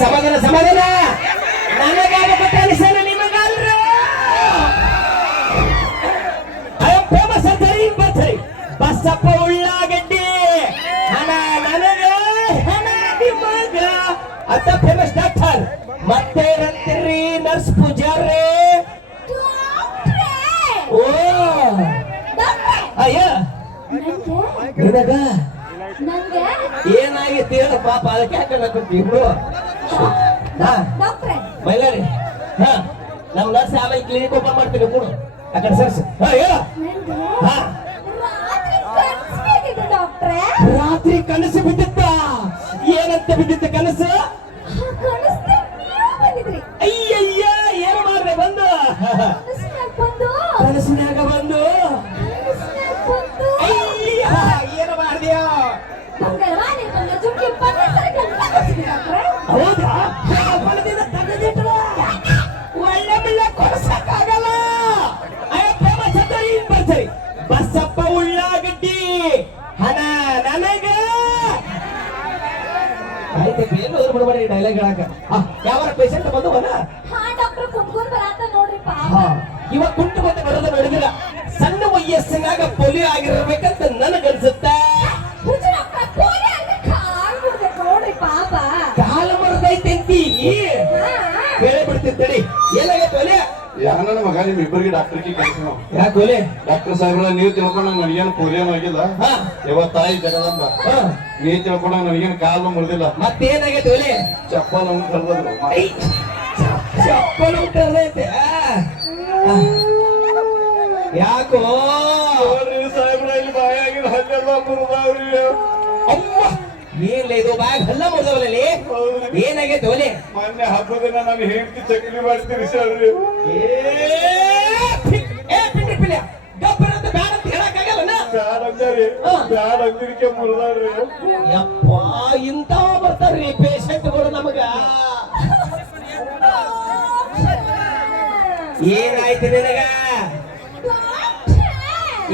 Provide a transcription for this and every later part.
ಸಮಾಧಾನ ಸಮಾಧಾನ ನನಗಾಗಬೇಕು ಅನಿಸಲ್ಲ ನಿಮಗಲ್ರ ಫೇಮಸ್ ಅಂತರಿ ಬರ್ತಾರೆ ಬಸಪ್ಪ ಉಳ್ಳಾಗಡ್ಡಿ ಹಣ ನನಗ ಹಣ ನಿಮಗ ಅಂತ ಫೇಮಸ್ ಡಾಕ್ಟರ್ ಮತ್ತೆ ಅಂತೀರಿ ನರ್ಸ್ ಪೂಜಾರಿ ಓ ಅಯ್ಯ ನಿನಗ ಏನಾಗಿತ್ತು ಹೇಳ ಪಾಪ ಅದಕ್ಕೆ ಯಾಕಂತೀವ್ರು ಬೈಲಾರಿ ಹಾ ನಮ್ ನರ್ಸ್ ಆಮೇಲೆ ಕ್ಲಿನಿಕ್ ಓಪನ್ ಮಾಡ್ತೀನಿ ಕೂಡು ಆ ಕಡೆ ಸರ್ಸ್ ರಾತ್ರಿ ಕನಸು ಬಿದ್ದಿತ್ತ ಏನಂತ ಬಿದ್ದಿತ್ತ ಕನಸು ಅಯ್ಯಯ್ಯ ಏನು ಮಾಡ್ರೆ ಬಂದು ಕನಸಿನಾಗ ಬಂದು ಏನು ಮಾಡ್ದ್ಯಾ ಹೌದಾ ಒಳ್ಳೆ ಬಿಳ್ಳೆ ಕೊಡ್ಸಕ್ಕಾಗಲ್ಲ ಬರ್ತಾರೆ ಬಸಪ್ಪ ಉಳ್ಳಾಗಡ್ಡಿ ಹಣ ನನಗ ಆಯ್ತು ಬೇಲೂರು ಬಿಡಬೇಡಿ ಡೈಲಾಗ್ ಹೇಳಕ ಯಾವ ಪೇಷಂಟ್ ಬಂದು ಇವಾಗ ಕುಂಟು ಮತ್ತೆ ಬರೋದು ನೋಡಿದಿಲ್ಲ ಸಣ್ಣ ವಯಸ್ಸಿನಾಗ ಪೋಲಿಯೋ ಆಗಿರ್ಬೇಕಂತ ನನಗನ್ಸುತ್ತೆ ಕಾಲ ಮರದೈತಿ ಹೇಳಿ ಬಿಡ್ತಿರ್ತೇಳಿ ಏನಾಗೈತೆ ಯಾರ ನನ್ನ ಮಗ ನಿಮ್ ಇಬ್ಬರಿಗೆ ಡಾಕ್ಟರ್ಗೆ ಕಳ್ಸಿನೋ ಯಾಕೋಲೆ ಡಾಕ್ಟರ್ ಸಾಹೇಬ್ರ ನೀವ್ ತಿಳ್ಕೊಂಡಂಗ ನನಗೇನು ಪೋಲಿಯೋನು ಆಗಿಲ್ಲ ಇವತ್ತು ತಾಯಿ ಜಗದಂಬ ನೀವ್ ತಿಳ್ಕೊಂಡಂಗ ನನಗೇನು ಕಾಲು ಮುರಿದಿಲ್ಲ ಮತ್ತೇನಾಗೈತೆ ಒಲೆ ಚಪ್ಪಲ್ ಅವ್ನು ಕರ್ದ್ರು ಚಪ್ಪಲು ಕರ್ದೈತೆ ಯಾಕೋ ಸಾಹೇಬ್ರ ಇಲ್ಲಿ ಬಾಯಾಗಿನ ಹಲ್ಲೆಲ್ಲ ಮುರಿದಾವ್ರಿ ಅಮ್ಮ ಏನ್ಲ ಇದು ಬ್ಯಾಗ್ ಹಲ್ಲ ಮುರಿದವಲ್ಲಿ ಏನಾಗೈತೆ ಒಲೆ ಮೊನ್ನೆ ಹಬ್ಬದ ದಿನ ನಾನು ಹೆಂಡತಿ ಚಕ್ಲಿ ಮಾಡ್ತೀನಿ ಸರ್ ಬ್ಯಾಡ ಅಂದಿರಿಕೆ ಮುರಿದಾವ್ರಿ ಯಪ್ಪ ಇಂತ ಬರ್ತಾರ್ರಿ ಪೇಷಂಟ್ಗಳು ನಮಗ ಏನಾಯ್ತು ನಿನಗ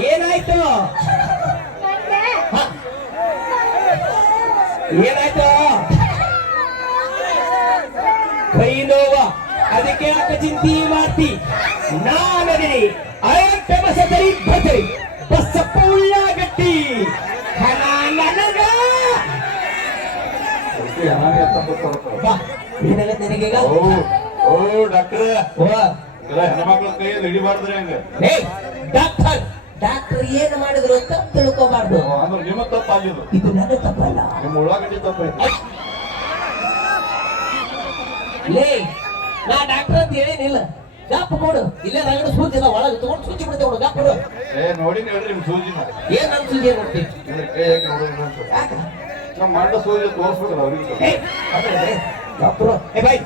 ಏನಾಯ್ತು ಏನಾಯ್ತು ಕೈ ನೋವ ಅದಕ್ಕೆ ಯಾಕೆ ಚಿಂತೆ ಮಾಡ್ತಿ ನಾನದಿ ಫೇಮಸ್ ಅಂತರಿ ಬರ್ತೀರಿ ಬಸಪ್ಪ ಉಳ್ಳಾಗಡ್ಡಿ ಹಣ ನನಗ ಏನಾಗತ್ತೆ ನಿನಗೀಗ ಓ ಡಾಕ್ಟರ್ ಹೆಣ್ಮಕ್ಳ ಕೈ ಹಿಡಿಬಾರ್ದ್ರಿ ಹಂಗ ಡಾಕ್ಟರ್ ಡಾಕ್ಟರ್ ಏನು ಮಾಡಿದ್ರು ಅಂತ ತಿಳ್ಕೋಬಾರ್ದು ಅಂದ್ರೆ ನಿಮ್ಮ ತಪ್ಪಾಗಿದ್ದು ಇದು ನನ್ನ ತಪ್ಪಲ್ಲ ನಿಮ್ಮ ಉಳ್ಳಾಗಡ್ಡಿ ತಪ್ಪ ಲೇ ನಾ ಡಾಕ್ಟರ್ ಅಂತ ಹೇಳೇನಿಲ್ಲ ಗಾಪ್ ಕೊಡು ಇಲ್ಲೇ ರಗಡ ಸೂಜಿ ಇಲ್ಲ ಒಳಗೆ ತಗೊಂಡು ಸೂಜಿ ಬಿಡ್ತೇವೆ ನೋಡು ಗಾಪ್ ಕೊಡು ನೋಡಿ ಹೇಳ್ರಿ ನಿಮ್ ಸೂಜಿನ ಏನ್ ನನ್ ಸೂಜಿ ನೋಡ್ತೀವಿ ಕೈ ಹಾಕಿ ನೋಡೋಣ ನಮ್ಮ ಮಂಡ ಸೂಜಿ ತೋರಿಸ್ಬಿಡ್ರಿ ಅವ್ರಿಗೆ ಡಾಕ್ಟರ್ ಏ ಬಾಯ್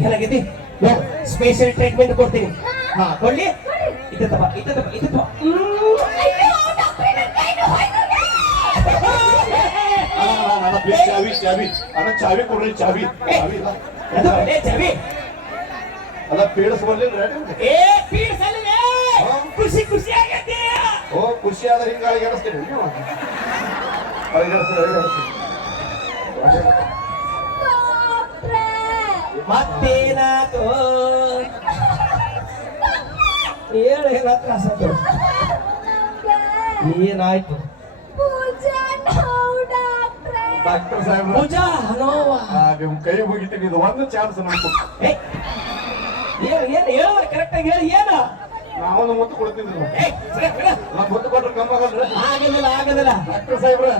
ಏನಾಗೈತಿ ನೋಡು ಸ್ಪೆಷಲ್ ಟ್ರೀಟ್ಮೆಂಟ್ ಕೊಡ್ತೀನಿ ಹಾ ಕೊಡ್ಲಿ ಇದ್ದಪ್ಪ ಚಾವಿ ಚಾವಿ ಅಣ್ಣ ಚಾವಿ ಕೊಡ್ರಿ ಚಾವಿ ಚಾವಿ ಚಾವಿ ಅಲ್ಲ ಪೀಡಿಸ್ಬರ್ಲಿಲ್ಲ ಏ ಪೀಡಿಸಲ್ಲ ಖುಷಿ ಖುಷಿ ಆಗೈತಿ ಓ ಖುಷಿ ಆದ್ರೆ ಹಿಂಗ ಅಳಿಗಾಡಿಸ್ತೀರಿ ನೀವು ಮತ್ತೇನಾತು ಹೇಳು ಹೇಳ ತ್ರಾಸ ಏನಾಯ್ತು ಡಾಕ್ಟರ್ ಸಾಹೇಬ್ ಪೂಜಾ ನೋವ ನಿಮ್ ಕೈ ಮುಗಿತೀನಿ ಇದು ಒಂದು ಚಾನ್ಸ್ ನಮ್ಗೆ ಏನು ಹೇಳ ಕರೆಕ್ಟ್ ಆಗಿ ಹೇಳಿ ಏನು ನಾವೊಂದು ಮುತ್ತು ಕೊಡ್ತೀನಿ ಮುತ್ತು ಕೊಟ್ರೆ ಕಮ್ಮಿ ಆಗಲ್ರಿ ಆಗದಿಲ್ಲ ಡಾಕ್ಟರ್ ಸಾಹೇಬ್ರ